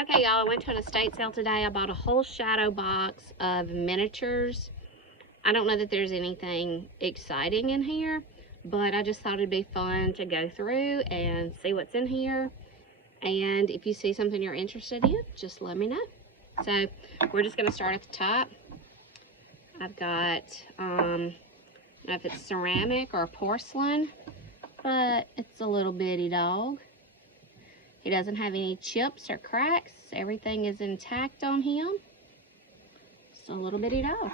Okay, y'all, I went to an estate sale today. I bought a whole shadow box of miniatures. I don't know that there's anything exciting in here, but I just thought it'd be fun to go through and see what's in here. And if you see something you're interested in, just let me know. So we're just gonna start at the top. I've got, I don't know if it's ceramic or porcelain, but it's a little bitty dog. He doesn't have any chips or cracks. Everything is intact on him. Just a little bitty dog.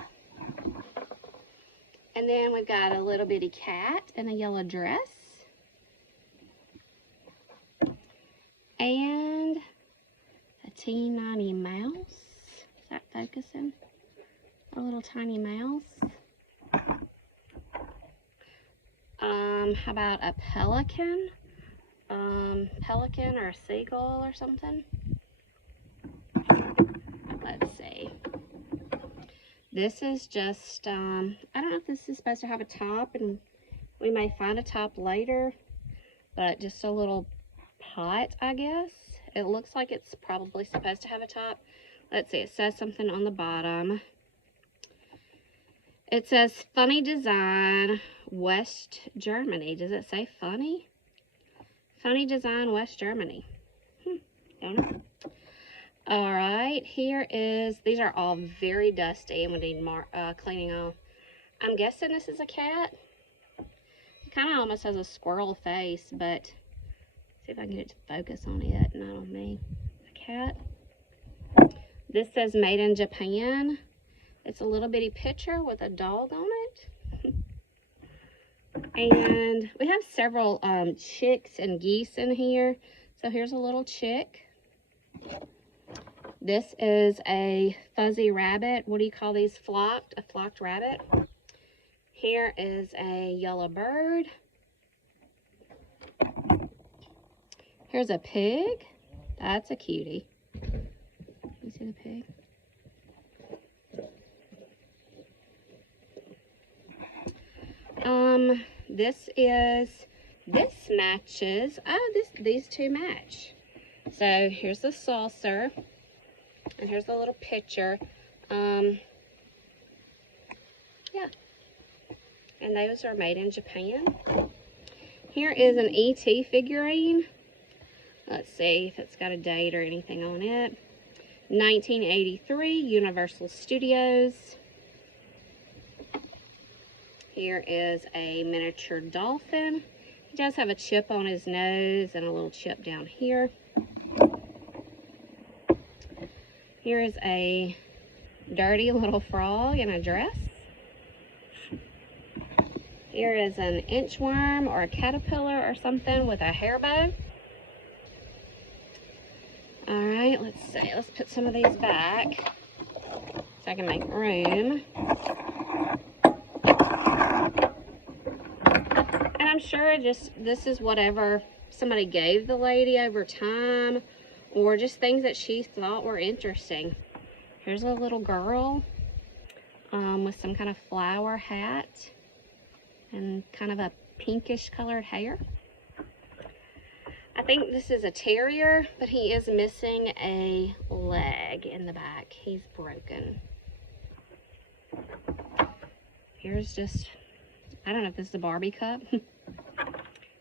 And then we've got a little bitty cat in a yellow dress. And a teeny mouse. Is that focusing? A little tiny mouse. How about a pelican? Pelican or a seagull or something. Let's see. This is just, I don't know if this is supposed to have a top, and we may find a top later, but just a little pot, I guess. It looks like it's probably supposed to have a top. Let's see, it says something on the bottom. It says funny design, West Germany. Does it say funny? Funny design, West Germany. Don't know. All right, here is, these are all very dusty and we need cleaning off. I'm guessing this is a cat. It kind of almost has a squirrel face, but see if I can get it to focus on it, not on me. A cat. This says made in Japan. It's a little bitty picture with a dog on it. And we have several chicks and geese in here. So here's a little chick. This is a fuzzy rabbit. What do you call these? Flocked? A flocked rabbit. Here is a yellow bird. Here's a pig. That's a cutie. You see the pig? This matches. Oh, these two match. So here's the saucer, and here's the little picture. Yeah, and those are made in Japan. Here is an ET figurine. Let's see if it's got a date or anything on it. 1983, Universal Studios. Here is a miniature dolphin. He does have a chip on his nose and a little chip down here. Here is a dirty little frog in a dress. Here is an inchworm or a caterpillar or something with a hair bow. All right, let's see. Let's put some of these back so I can make room. And I'm sure this is whatever somebody gave the lady over time, or just things that she thought were interesting. Here's a little girl with some kind of flower hat and kind of a pinkish colored hair. I think this is a terrier, but he is missing a leg in the back. He's broken. Here's just, I don't know if this is a Barbie cup.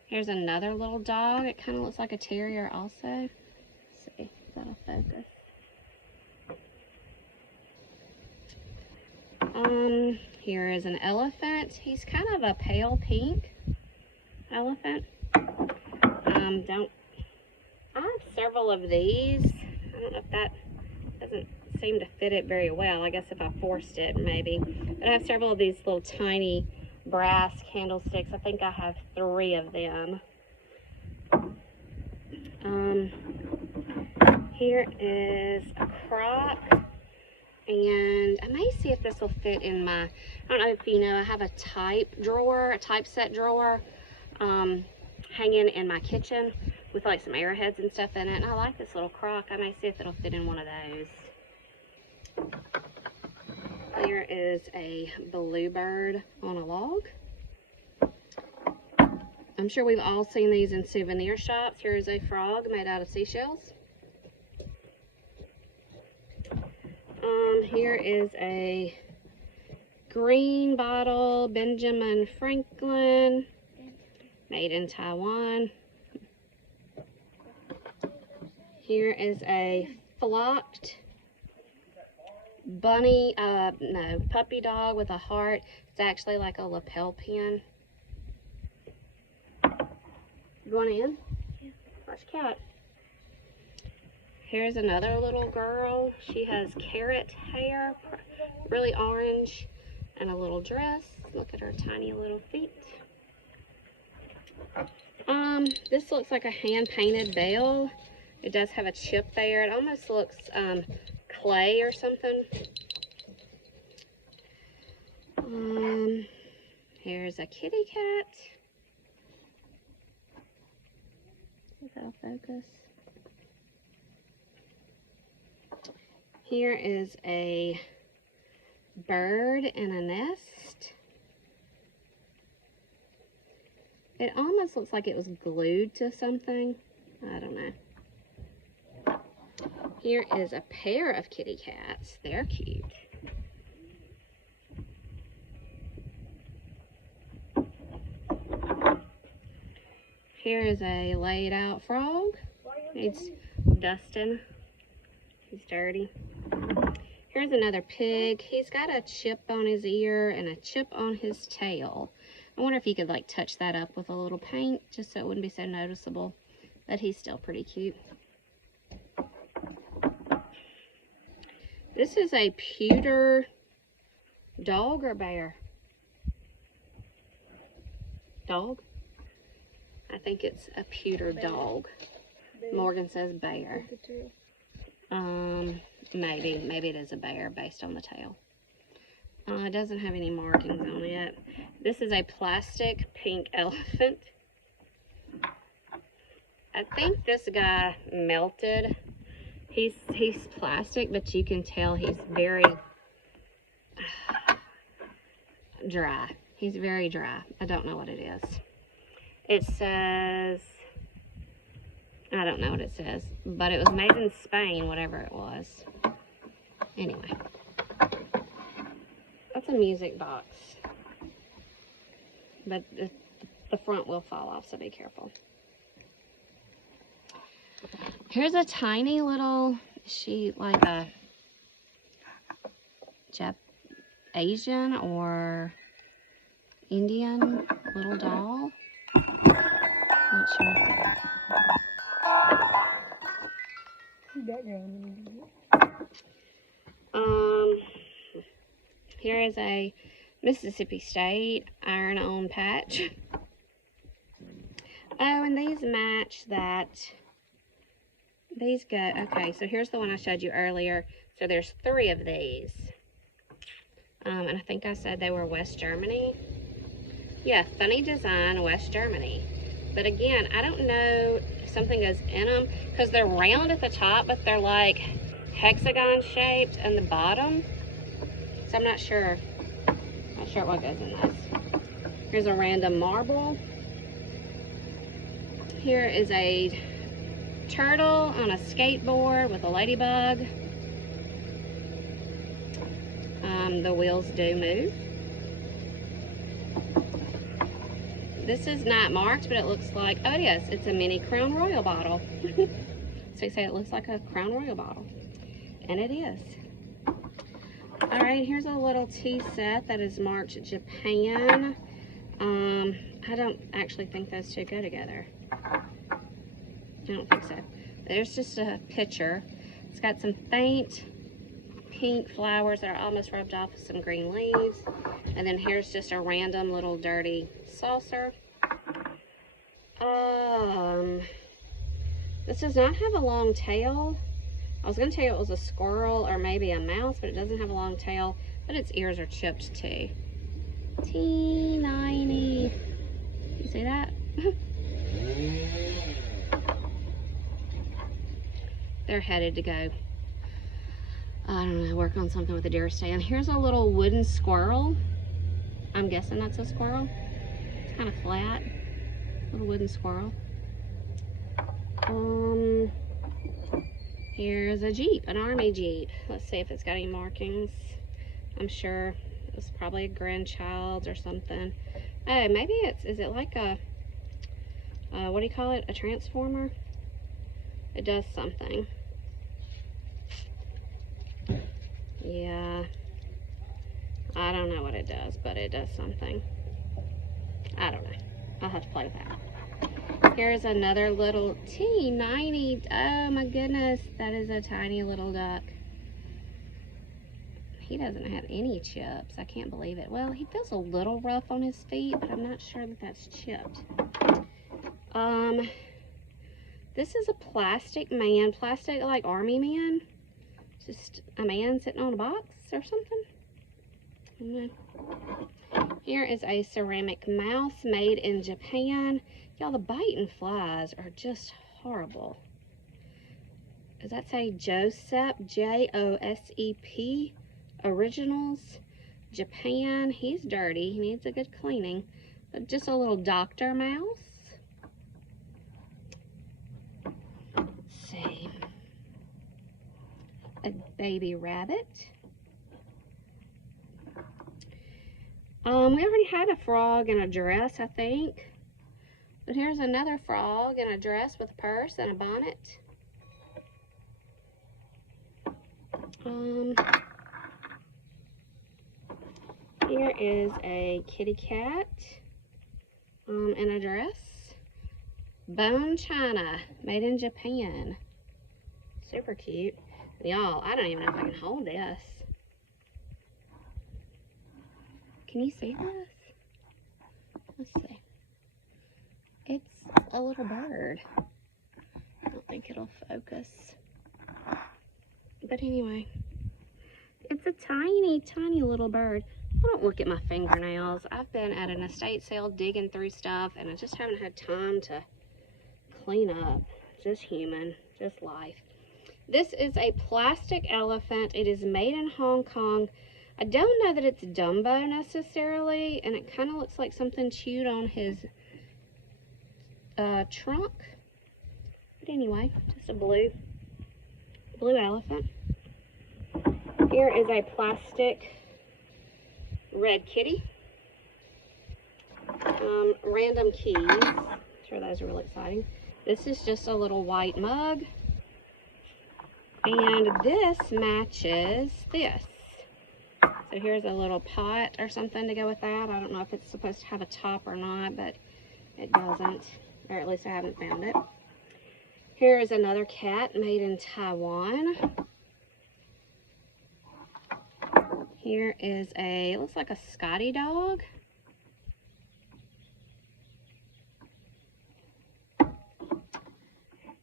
Here's another little dog. It kind of looks like a terrier also. Let's see if that'll focus. Here is an elephant. He's kind of a pale pink elephant. I have several of these. I don't know if that doesn't seem to fit it very well. I guess if I forced it, maybe. But I have several of these little tiny brass candlesticks. I think I have 3 of them. Here is a crock. And I may see if this will fit in my, I don't know if you know, I have a typeset drawer hanging in my kitchen with like some arrowheads and stuff in it. And I like this little crock. I may see if it'll fit in one of those. Here is a bluebird on a log. I'm sure we've all seen these in souvenir shops. Here is a frog made out of seashells. Here is a green bottle, Benjamin Franklin, made in Taiwan. Here is a flocked bunny, no, puppy dog with a heart. It's actually like a lapel pin. You going in? Yeah. Watch cat. Here's another little girl. She has carrot hair, really orange, and a little dress. Look at her tiny little feet. This looks like a hand-painted bell. It does have a chip there. It almost looks clay or something. Here's a kitty cat. Is that a focus? Here is a bird in a nest. It almost looks like it was glued to something. I don't know. Here is a pair of kitty cats. They're cute. Here is a laid out frog. Needs dusting. He's dirty. Here's another pig. He's got a chip on his ear and a chip on his tail. I wonder if you could like touch that up with a little paint just so it wouldn't be so noticeable, but he's still pretty cute. This is a pewter dog or bear? Dog? I think it's a pewter dog. Morgan says bear. Maybe it is a bear based on the tail. It doesn't have any markings on it. This is a plastic pink elephant. I think this guy melted. He's plastic, but you can tell he's very dry. He's very dry. I don't know what it is. It says, I don't know what it says, but it was made in Spain, whatever it was. Anyway, that's a music box, but the front will fall off, so be careful. Here's a tiny little, she like a Asian or Indian little doll. Not sure. Here is a Mississippi State iron-on patch. Oh, and these match that. These go, okay, so here's the one I showed you earlier. So there's 3 of these. And I think I said they were West Germany. Yeah, funny design, West Germany. But again, I don't know if something goes in them, because they're round at the top, but they're like hexagon shaped on the bottom. So I'm not sure. Not sure what goes in this. Here's a random marble. Here is a turtle on a skateboard with a ladybug. The wheels do move. This is not marked, but it looks like, oh yes, it's a mini Crown Royal bottle. So you say it looks like a Crown Royal bottle. And it is. Alright, here's a little tea set that is marked Japan. I don't actually think those two go together. I don't think so. There's just a picture. It's got some faint pink flowers that are almost rubbed off with some green leaves. And then here's just a random little dirty saucer. This does not have a long tail. I was going to tell you it was a squirrel or maybe a mouse, but it doesn't have a long tail. But its ears are chipped too. Teeny. You see that? They're headed to go, I don't know, work on something with the deer stand. Here's a little wooden squirrel. I'm guessing that's a squirrel. It's kind of flat. Little wooden squirrel. Here's a Jeep, an Army Jeep. Let's see if it's got any markings. I'm sure it was probably a grandchild's or something. Oh, maybe is it like a, what do you call it? A transformer? It does something. Yeah. I don't know what it does, but it does something. I don't know. I'll have to play with that. Here's another little teeny, oh my goodness, that is a tiny little duck. He doesn't have any chips. I can't believe it. Well, he feels a little rough on his feet, but I'm not sure that that's chipped. This is a plastic man, plastic like army man. Just a man sitting on a box or something. I don't know. Here is a ceramic mouse made in Japan. Y'all, the biting flies are just horrible. Does that say Josep? J-O-S-E-P? Originals? Japan. He's dirty. He needs a good cleaning. But just a little doctor mouse. Let's see. A baby rabbit. We already had a frog in a dress, I think. But here's another frog in a dress with a purse and a bonnet. Here is a kitty cat in a dress. Bone china, made in Japan. Super cute. Y'all, I don't even know if I can hold this. Can you see this? Let's see. It's a little bird. I don't think it'll focus. But anyway, it's a tiny, tiny little bird. I don't look at my fingernails. I've been at an estate sale digging through stuff, and I just haven't had time to clean up. Just human, just life. This is a plastic elephant. It is made in Hong Kong. I don't know that it's Dumbo necessarily, and it kind of looks like something chewed on his trunk. But anyway, just a blue elephant. Here is a plastic red kitty. Random keys. I'm sure those are really exciting. This is just a little white mug. And this matches this. So here's a little pot or something to go with that. I don't know if it's supposed to have a top or not, but it doesn't. Or at least I haven't found it. Here is another cat made in Taiwan. Here is a, looks like a Scotty dog.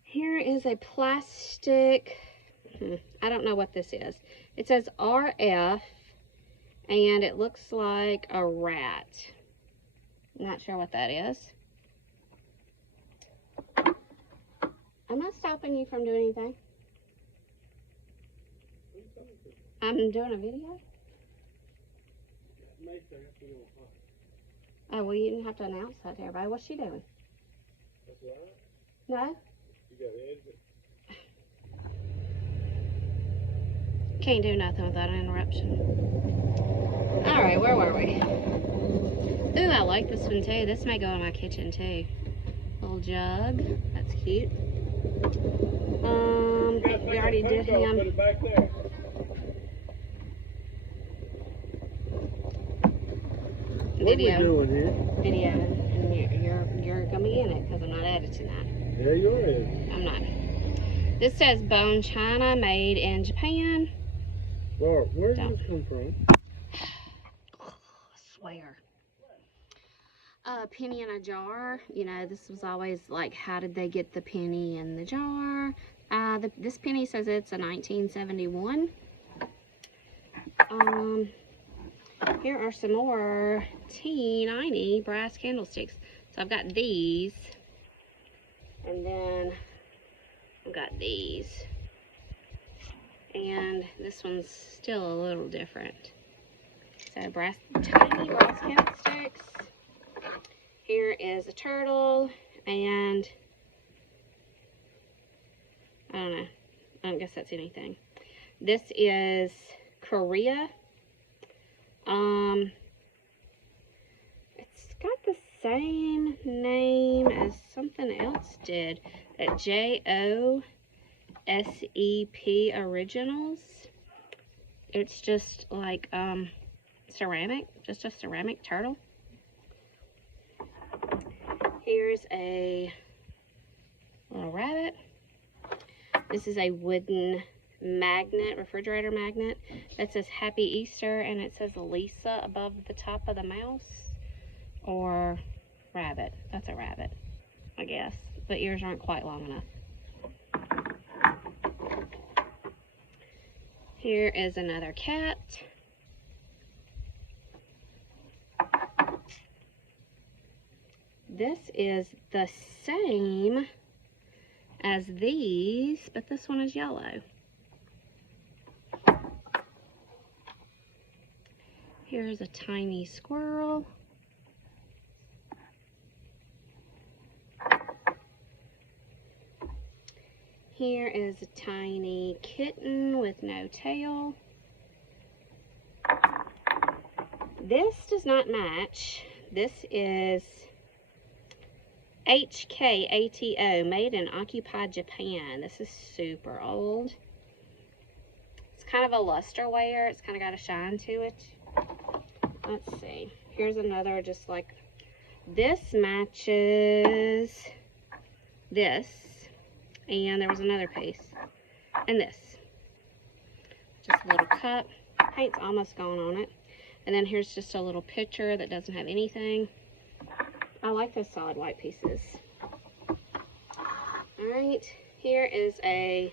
Here is a plastic, I don't know what this is. It says RF, and it looks like a rat. Not sure what that is. I'm not stopping you from doing anything. I'm doing a video. Oh, well, you didn't have to announce that to everybody. What's she doing? No? Can't do nothing without an interruption. Alright, where were we? Ooh, I like this one too. This may go in my kitchen too. Little jug. That's cute. We already did him. Put it back there. Video. What are we doing here? Video. And you're gonna be in it because I'm not editing that. Yeah, you're in. I'm not. This says bone china made in Japan. Laura, where did this come from? I swear. Penny in a jar. You know, this was always like, how did they get the penny in the jar? This penny says it's a 1971. Here are some more teeny brass candlesticks. So I've got these, and then I've got these, and this one's still a little different. So tiny brass candlesticks. Here is a turtle, and I don't know, I don't guess that's anything. This is Korea. It's got the same name as something else did. At JOSEP Originals. It's just like ceramic, just a ceramic turtle. Here's a little rabbit. This is a wooden magnet, refrigerator magnet, that says Happy Easter, and it says Lisa above the top of the mouse. Or rabbit. That's a rabbit, I guess. But ears aren't quite long enough. Here is another cat. This is the same as these, but this one is yellow. Here's a tiny squirrel. Here is a tiny kitten with no tail. This does not match. This is HKATO, made in occupied Japan. This is super old. It's kind of a luster wear. It's kind of got a shine to it. Let's see. Here's another, just like this matches this. And there was another piece. And this. Just a little cup. Paint's almost gone on it. And then here's just a little picture that doesn't have anything. I like those solid white pieces. Alright. Here is a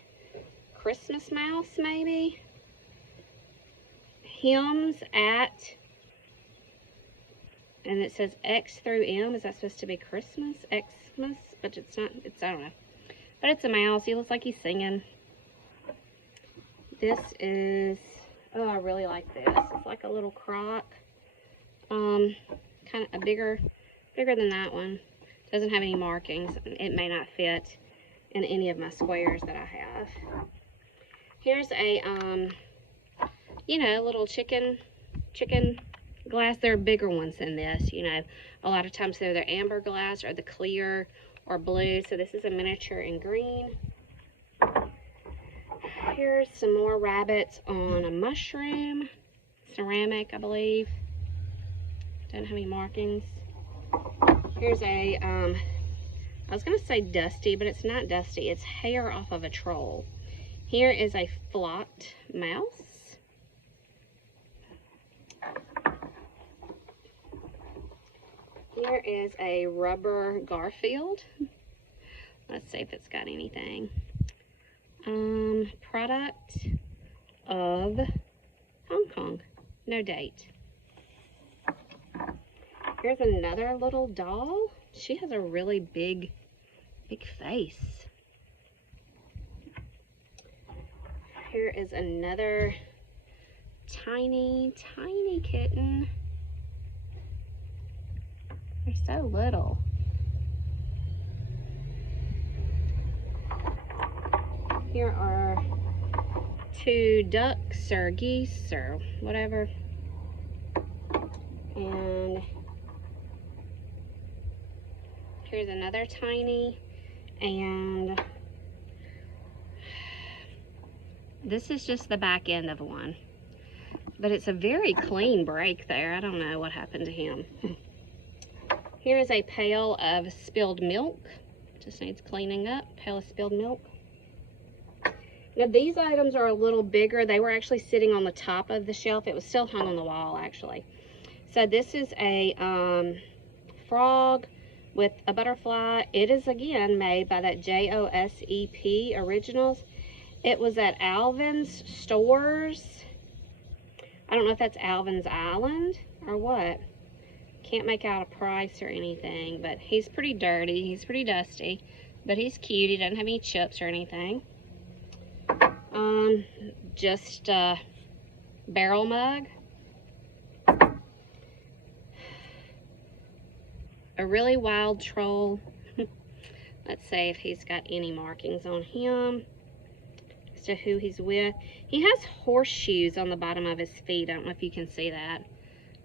Christmas mouse, maybe. Hymns at. And it says X through M. Is that supposed to be Christmas? Xmas? But it's not. It's, I don't know. But it's a mouse. He looks like he's singing. This is, oh, I really like this. It's like a little crock. Kind of a bigger than that one. Doesn't have any markings. It may not fit in any of my squares that I have. Here's a, you know, little chicken glass. There are bigger ones than this, you know. A lot of times they're the amber glass or the clear or blue. So this is a miniature in green. Here's some more rabbits on a mushroom. Ceramic, I believe. Doesn't have any markings. Here's a, I was going to say dusty, but it's not dusty. It's hair off of a troll. Here is a flocked mouse. Here is a rubber Garfield. Let's see if it's got anything. Product of Hong Kong. No date. Here's another little doll. She has a really big face. Here is another tiny kitten. They're so little. Here are two ducks or geese or whatever. And here's another tiny. And this is just the back end of one. But it's a very clean break there. I don't know what happened to him. Here is a pail of spilled milk. Just needs cleaning up. Pail of spilled milk. Now these items are a little bigger. They were actually sitting on the top of the shelf. It was still hung on the wall actually. So this is a frog with a butterfly. It is again made by that JOSEP Originals. It was at Alvin's Stores. I don't know if that's Alvin's Island or what. Can't make out a price or anything, but he's pretty dirty. He's pretty dusty, but he's cute. He doesn't have any chips or anything. Just a barrel mug. A really wild troll. Let's see if he's got any markings on him. as to who he's with. He has horseshoes on the bottom of his feet. I don't know if you can see that.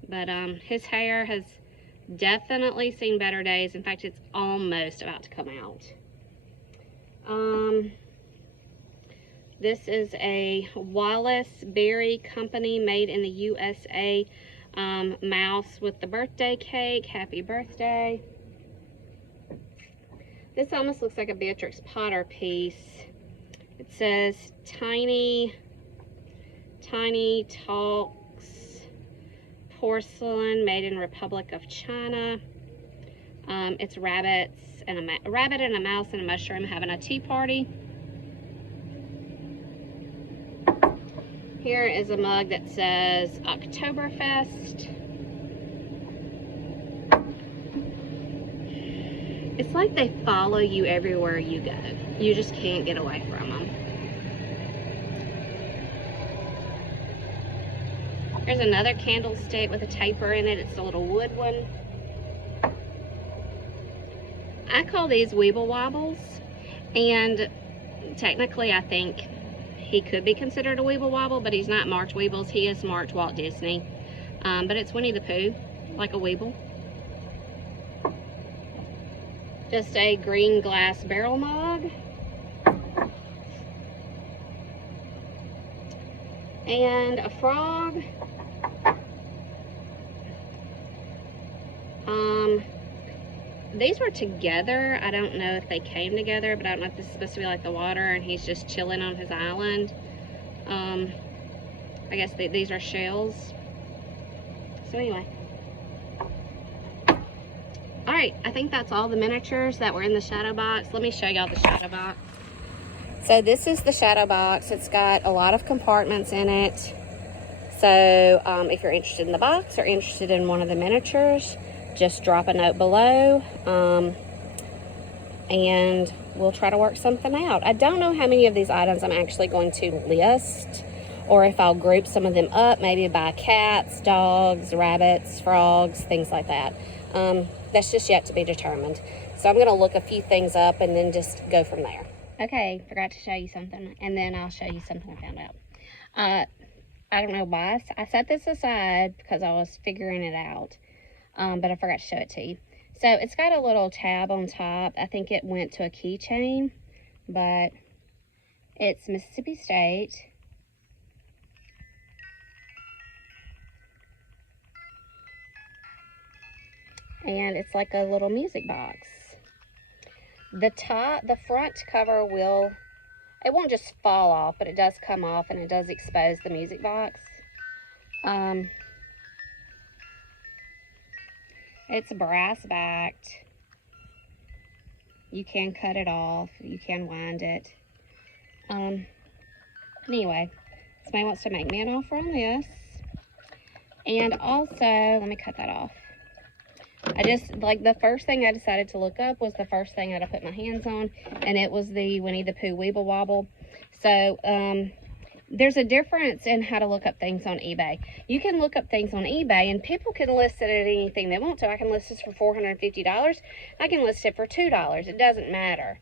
But his hair has definitely seen better days. In fact, it's almost about to come out. This is a Wallace Berry Company made in the USA mouse with the birthday cake. Happy birthday. This almost looks like a Beatrix Potter piece. It says Tiny Talks Porcelain made in Republic of China. It's rabbits and a rabbit and a mouse and a mushroom having a tea party. Here is a mug that says Oktoberfest. It's like they follow you everywhere you go. You just can't get away from them. There's another candlestick with a taper in it. It's a little wood one. I call these Weeble Wobbles, and technically I think he could be considered a Weeble Wobble, but he's not March Weebles. He is March Walt Disney. But it's Winnie the Pooh, like a Weeble. Just a green glass barrel mug. And a frog. These were together. I don't know if they came together, but I don't know if this is supposed to be like the water and he's just chilling on his island. I guess these are shells. So anyway. Alright, I think that's all the miniatures that were in the shadow box. Let me show y'all the shadow box. So this is the shadow box. It's got a lot of compartments in it. So if you're interested in the box or interested in one of the miniatures, just drop a note below and we'll try to work something out. I don't know how many of these items I'm actually going to list, or if I'll group some of them up, maybe by cats, dogs, rabbits, frogs, things like that. That's just yet to be determined. So I'm going to look a few things up and then just go from there. Okay, forgot to show you something, and then I'll show you something I found out. I don't know why I set this aside because I was figuring it out. But I forgot to show it to you. So it's got a little tab on top. I think it went to a keychain, but it's Mississippi State. And it's like a little music box. The front cover it won't just fall off, but it does come off and it does expose the music box. It's brass backed. You can cut it off. You can wind it. Anyway, somebody wants to make me an offer on this. And also, let me cut that off. The first thing I decided to look up was the first thing that I put my hands on, and it was the Winnie the Pooh Weeble Wobble. So, there's a difference in how to look up things on eBay. You can look up things on eBay and people can list it at anything they want to. I can list this for $450. I can list it for $2. It doesn't matter.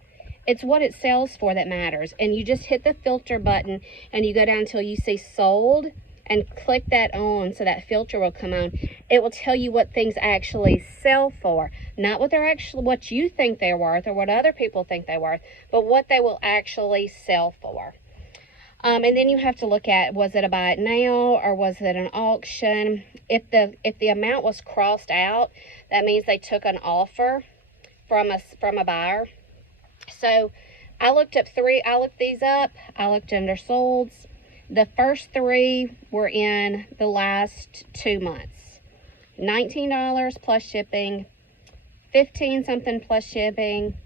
It's what it sells for that matters. And you just hit the filter button and you go down until you see sold and click that on so that filter will come on. It will tell you what things actually sell for. Not what you think they're worth or what other people think they're worth, but what they will actually sell for. And then you have to look at, was it a buy it now or was it an auction? If the amount was crossed out, that means they took an offer from a buyer. So I looked these up. I looked under solds. The first three were in the last 2 months. $19 plus shipping, $15 something plus shipping.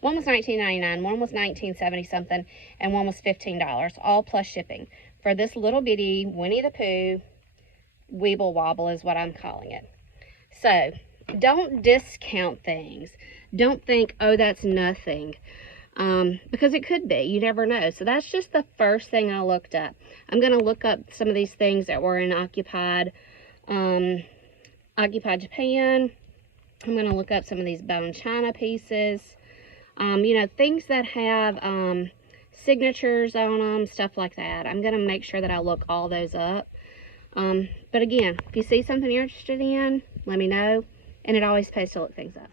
One was $19.99, one was $19.70 something, and one was $15, all plus shipping. For this little bitty Winnie the Pooh Weeble Wobble is what I'm calling it. So, don't discount things. Don't think, oh, that's nothing. Because it could be. You never know. So that's just the first thing I looked up. I'm going to look up some of these things that were in Occupied Japan. I'm going to look up some of these bone china pieces. You know, things that have signatures on them, stuff like that. I'm going to make sure that I look all those up. But again, if you see something you're interested in, let me know. And it always pays to look things up.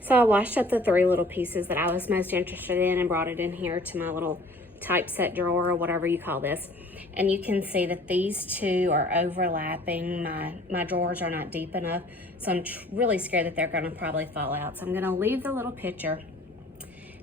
So I washed up the 3 little pieces that I was most interested in and brought it in here to my little typeset drawer or whatever you call this. And you can see that these 2 are overlapping. My drawers are not deep enough. So I'm really scared that they're going to probably fall out. So I'm going to leave the little picture.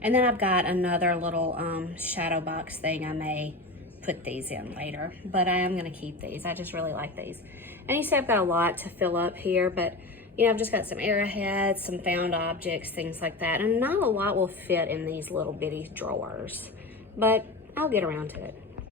And then I've got another little shadow box thing. I may put these in later, but I am going to keep these. I just really like these. And you see I've got a lot to fill up here, but you know, I've just got some arrowheads, some found objects, things like that. And not a lot will fit in these little bitty drawers, but I'll get around to it.